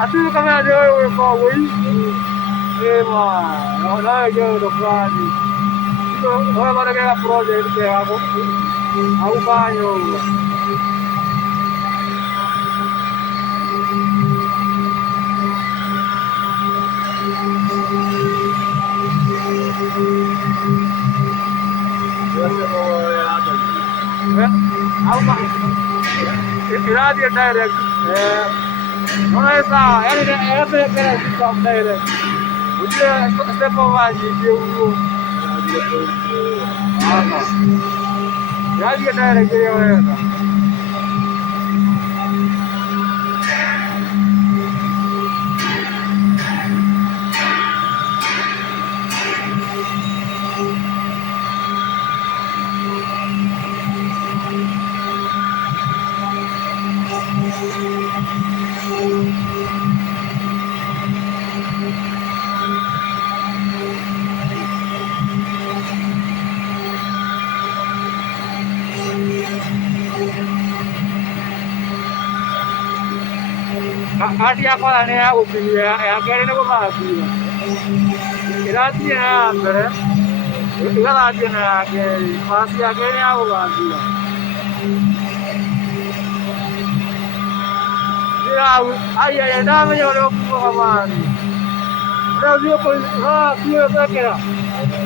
Así kama leo kwa wei ema na yo do frani no no vale que la project que hago au baño au ma iradi direct no esa era que era stop direct udah step aja dia ulo ya dia direct dia orang Hadi ako na niya upiya kaya na ko maabiya irati na pero irati na kaya pasi kaya na ako maabiya ay dami yung ko kamani pero diyo ko diyo sa kaya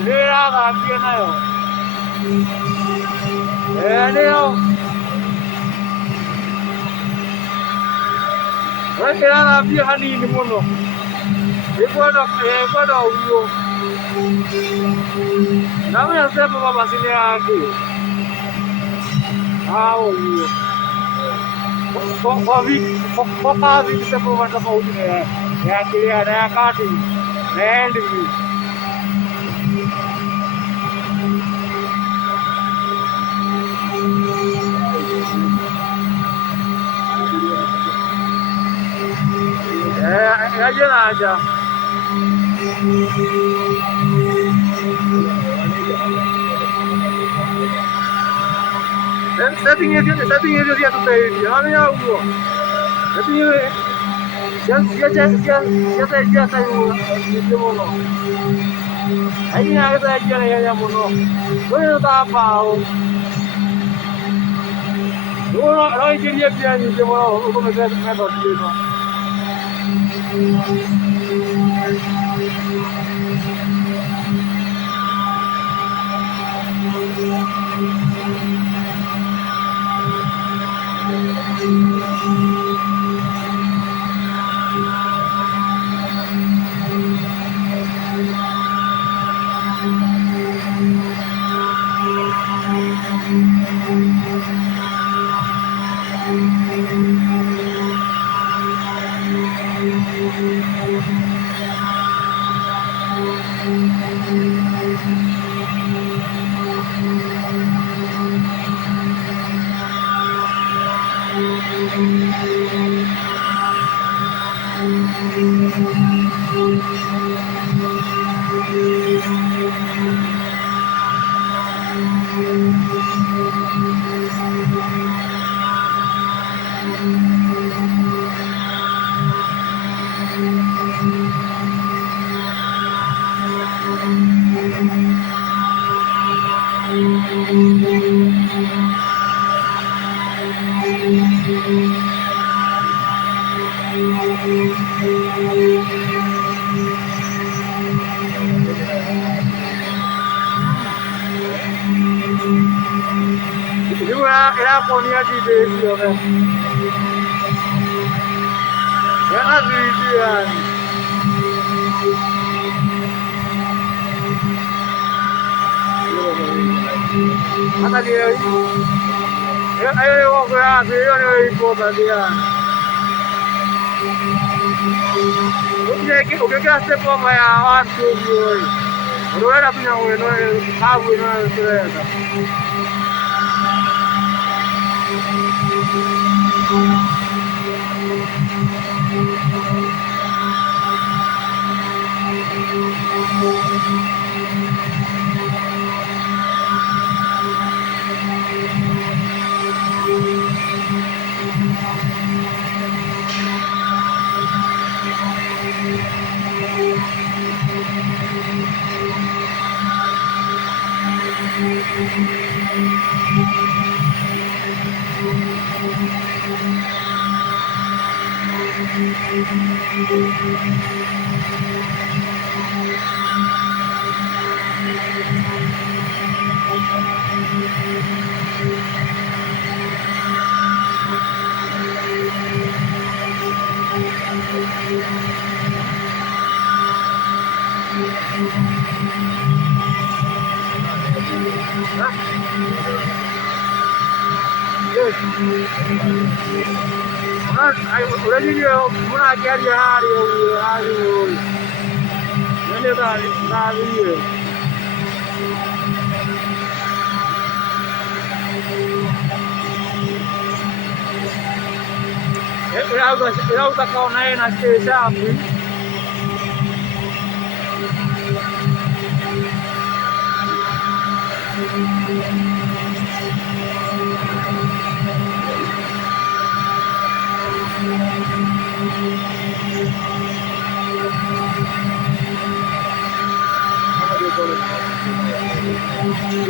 lera ka diyo na yo niyo kaya na biya hanini mo no ikono uyo nami nasema baba sini yake uyo kwa kazi kisema mata pauti ya kile ya kati naendi aja aja setting dia tu tadi dia ya ulo setting dia saya dia mono ai ni ada dia ya mono boleh tak apa lo dia dia mono como que me do dia era ponía di decisione era decisione mana dia ayo kok ya dia ini important dia ukigaste poma ya watu unaenda kunya weno kavu inayoeleza unajua kuna gari hali nene dali eu utakaona yeye na shambi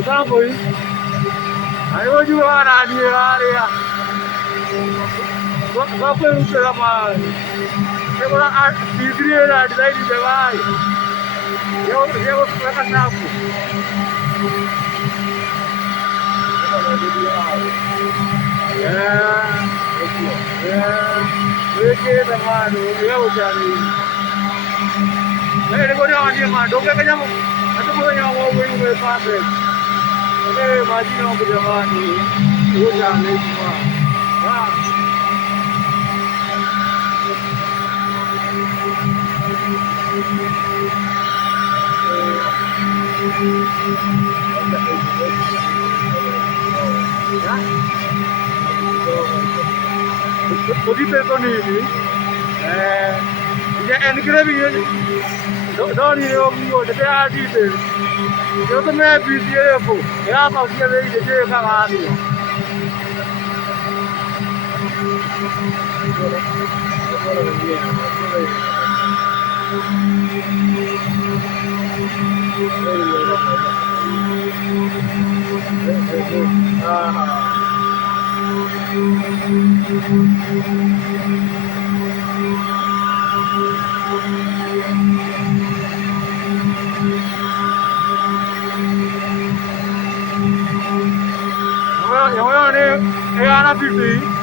Tambo hii ayojua na ndio area kwa kweli kama kuna degree na design de vai eu kuweka safu weke tamani leo jani ndio ndio ndio madogo kanya atakuwa wao wewe pale majina wangu jamani huja anaitwa Potete tonini ya engraving doni yo mio de ya dite yo to me video ko ya ba ki de de ka ba ni Yang mana ni? Yang anak pipi.